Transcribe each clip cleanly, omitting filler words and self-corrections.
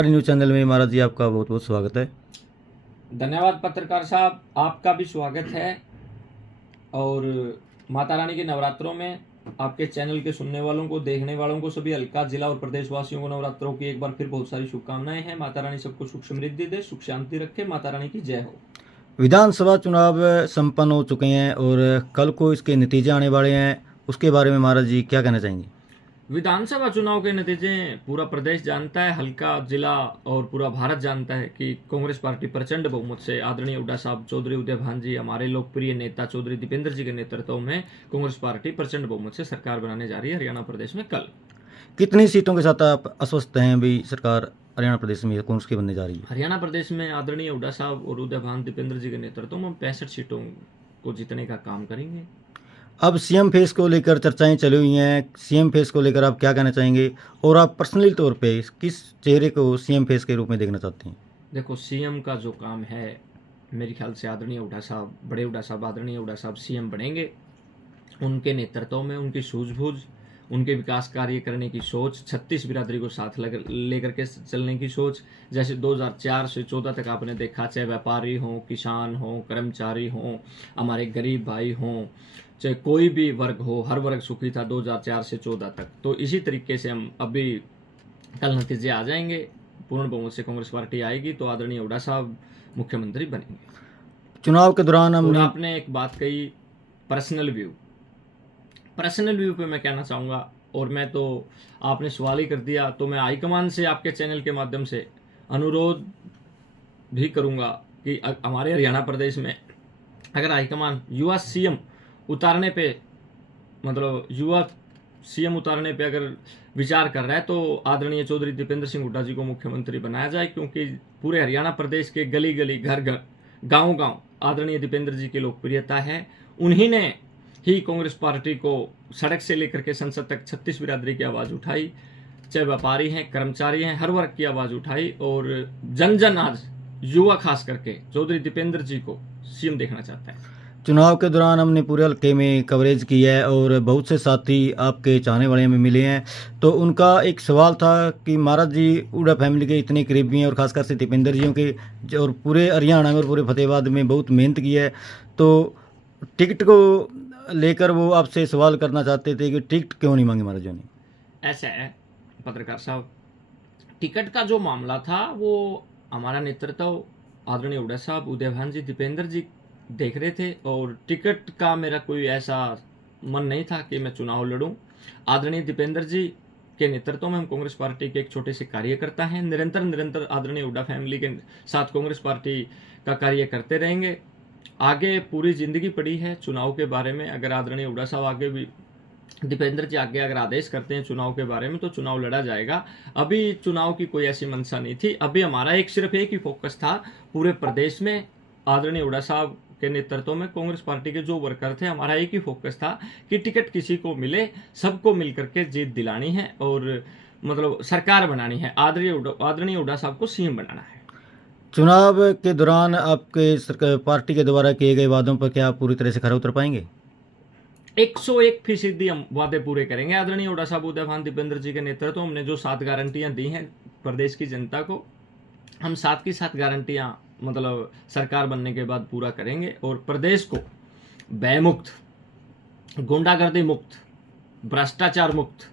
News channel में महाराज जी आपका बहुत बहुत स्वागत है। धन्यवाद पत्रकार साहब, आपका भी स्वागत है। और माता रानी के नवरात्रों में आपके चैनल के सुनने वालों को, देखने वालों को, सभी हल्का जिला और प्रदेशवासियों को नवरात्रों की एक बार फिर बहुत सारी शुभकामनाएं हैं। माता रानी सबको सुख समृद्धि दे, सुख शांति रखे। माता रानी की जय हो। विधानसभा चुनाव संपन्न हो चुके हैं और कल को इसके नतीजे आने वाले हैं, उसके बारे में महाराज जी क्या कहना चाहेंगे? विधानसभा चुनाव के नतीजे पूरा प्रदेश जानता है, हल्का जिला और पूरा भारत जानता है कि कांग्रेस पार्टी प्रचंड बहुमत से आदरणीय हुड्डा साहब, चौधरी उदय भान जी, हमारे लोकप्रिय नेता चौधरी दीपेंद्र जी के नेतृत्व में कांग्रेस पार्टी प्रचंड बहुमत से सरकार बनाने जा रही है हरियाणा प्रदेश में कल। कितनी सीटों के साथ आप आश्वस्त हैं भी सरकार हरियाणा प्रदेश में कौन सी बनने जा रही है? हरियाणा प्रदेश में आदरणीय हुड्डा साहब और उदय भान दीपेंद्र जी के नेतृत्व में 65 सीटों को जीतने का काम करेंगे। अब सीएम फेस को लेकर चर्चाएं चली हुई हैं, सीएम फेस को लेकर आप क्या कहना चाहेंगे और आप पर्सनली तौर पे किस चेहरे को सीएम फेस के रूप में देखना चाहते हैं? देखो, सीएम का जो काम है, मेरे ख्याल से आदरणीय हुड्डा साहब, बड़े हुड्डा साहब, आदरणीय हुड्डा साहब सीएम बनेंगे। उनके नेतृत्व में उनकी सूझबूझ, उनके विकास कार्य करने की सोच, 36 बिरादरी को साथ लेकर के चलने की सोच, जैसे 2004 से 14 तक आपने देखा, चाहे व्यापारी हों, किसान हों, कर्मचारी हों, हमारे गरीब भाई हों, चाहे कोई भी वर्ग हो, हर वर्ग सुखी था 2004 से 14 तक। तो इसी तरीके से हम अभी कल नतीजे आ जाएंगे, पूर्ण बहुमत से कांग्रेस पार्टी आएगी तो आदरणीय हुड्डा साहब मुख्यमंत्री बनेंगे। चुनाव के दौरान और हमने आपने एक बात कही, पर्सनल व्यू पे मैं कहना चाहूँगा, और मैं तो आपने सवाल ही कर दिया, तो मैं हाईकमान से आपके चैनल के माध्यम से अनुरोध भी करूँगा कि हमारे हरियाणा प्रदेश में अगर हाईकमान युवा सीएम उतारने पे, मतलब युवा सीएम उतारने पे अगर विचार कर रहा है तो आदरणीय चौधरी दीपेंद्र सिंह हुड्डा जी को मुख्यमंत्री बनाया जाए, क्योंकि पूरे हरियाणा प्रदेश के गली गली, घर घर, गांव गांव आदरणीय दीपेंद्र जी की लोकप्रियता है। उन्हीं ने ही कांग्रेस पार्टी को सड़क से लेकर के संसद तक 36 बिरादरी की आवाज़ उठाई, चाहे व्यापारी हैं, कर्मचारी हैं, हर वर्ग की आवाज़ उठाई। और जन जन आज युवा खास करके चौधरी दीपेंद्र जी को सीएम देखना चाहता है। चुनाव के दौरान हमने पूरे हल्के में कवरेज की है और बहुत से साथी आपके चाहने वाले में मिले हैं, तो उनका एक सवाल था कि महाराज जी हुड्डा फैमिली के इतने करीबी हैं और खासकर से दीपेंद्र जियों के, और पूरे हरियाणा में और पूरे फतेहाबाद में बहुत मेहनत की है, तो टिकट को लेकर वो आपसे सवाल करना चाहते थे कि टिकट क्यों नहीं मांगे महाराज जी ने? ऐसा है पत्रकार साहब, टिकट का जो मामला था वो हमारा नेतृत्व आदरणीय हुड्डा साहब, उदय भान जी, दीपेंद्र जी देख रहे थे, और टिकट का मेरा कोई ऐसा मन नहीं था कि मैं चुनाव लड़ूं। आदरणीय दीपेंद्र जी के नेतृत्व में हम कांग्रेस पार्टी के एक छोटे से कार्यकर्ता हैं, निरंतर आदरणीय हुड्डा फैमिली के साथ कांग्रेस पार्टी का कार्य करते रहेंगे। आगे पूरी जिंदगी पड़ी है चुनाव के बारे में, अगर आदरणीय हुड्डा साहब आगे भी, दीपेंद्र जी आगे अगर आदेश करते हैं चुनाव के बारे में तो चुनाव लड़ा जाएगा। अभी चुनाव की कोई ऐसी मंशा नहीं थी, अभी हमारा सिर्फ एक ही फोकस था, पूरे प्रदेश में आदरणीय हुड्डा साहब के नेतृत्व में कांग्रेस पार्टी के जो वर्कर थे, हमारा एक ही फोकस था कि टिकट किसी को मिले, सबको मिलकर के जीत दिलानी है और मतलब सरकार बनानी है, आदरणीय हुड्डा साहब को सीएम बनाना है। चुनाव के दौरान आपके पार्टी के द्वारा किए गए वादों पर क्या आप पूरी तरह से खरा उतर पाएंगे? 101% हम वादे पूरे करेंगे। आदरणीय हुड्डा साहब, उदय भान, दीपेंद्र जी के नेतृत्व, हमने जो 7 गारंटियां दी हैं प्रदेश की जनता को, हम 7 की 7 गारंटियां मतलब सरकार बनने के बाद पूरा करेंगे और प्रदेश को व्यय मुक्त, गुंडागर्दी मुक्त, भ्रष्टाचार मुक्त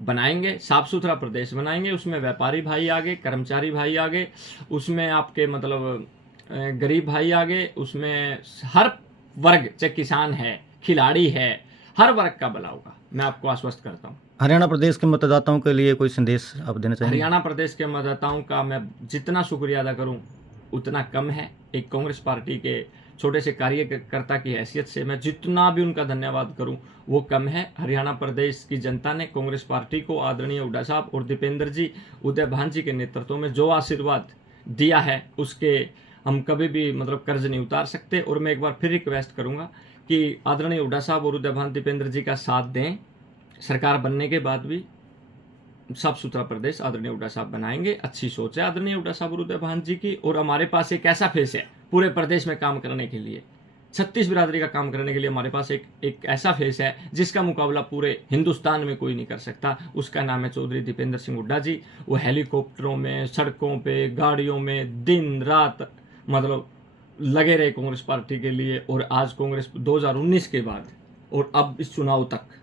बनाएंगे, साफ सुथरा प्रदेश बनाएंगे। उसमें व्यापारी भाई आगे, कर्मचारी भाई आगे, उसमें आपके मतलब गरीब भाई आगे, उसमें हर वर्ग, चाहे किसान है, खिलाड़ी है, हर वर्ग का भला होगा, मैं आपको आश्वस्त करता हूँ। हरियाणा प्रदेश के मतदाताओं के लिए कोई संदेश आप देना चाहेंगे? हरियाणा प्रदेश के मतदाताओं का मैं जितना शुक्रिया अदा करूं उतना कम है। एक कांग्रेस पार्टी के छोटे से कार्यकर्ता की हैसियत से मैं जितना भी उनका धन्यवाद करूं वो कम है। हरियाणा प्रदेश की जनता ने कांग्रेस पार्टी को आदरणीय हुड्डा साहब और दीपेंद्र जी, उदय भान जी के नेतृत्व में जो आशीर्वाद दिया है, उसके हम कभी भी मतलब कर्ज नहीं उतार सकते। और मैं एक बार फिर रिक्वेस्ट करूंगा कि आदरणीय हुड्डा साहब और उदय भान, दीपेंद्र जी का साथ दें। सरकार बनने के बाद भी साफ सुथरा प्रदेश आदरणीय हुड्डा साहब बनाएंगे। अच्छी सोच है आदरणीय हुड्डा साहब और उदय भान जी की, और हमारे पास एक ऐसा फेस है पूरे प्रदेश में काम करने के लिए 36 बिरादरी का काम करने के लिए हमारे पास एक ऐसा फेस है जिसका मुकाबला पूरे हिंदुस्तान में कोई नहीं कर सकता। उसका नाम है चौधरी दीपेंद्र सिंह हुड्डा जी। वो हेलीकॉप्टरों में, सड़कों पे, गाड़ियों में दिन रात मतलब लगे रहे कांग्रेस पार्टी के लिए। और आज कांग्रेस 2019 के बाद और अब इस चुनाव तक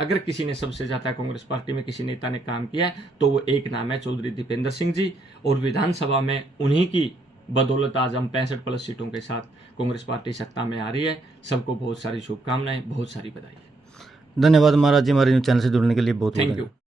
अगर किसी ने सबसे ज़्यादा कांग्रेस पार्टी में किसी नेता ने काम किया है तो वो एक नाम है चौधरी दीपेंद्र सिंह जी। और विधानसभा में उन्हीं की बदौलत आज हम 65+ सीटों के साथ कांग्रेस पार्टी सत्ता में आ रही है। सबको बहुत सारी शुभकामनाएं, बहुत सारी बधाई। धन्यवाद महाराज जी, हमारे न्यूज़ चैनल से जुड़ने के लिए बहुत बहुत थैंक धन्यवाद। यू।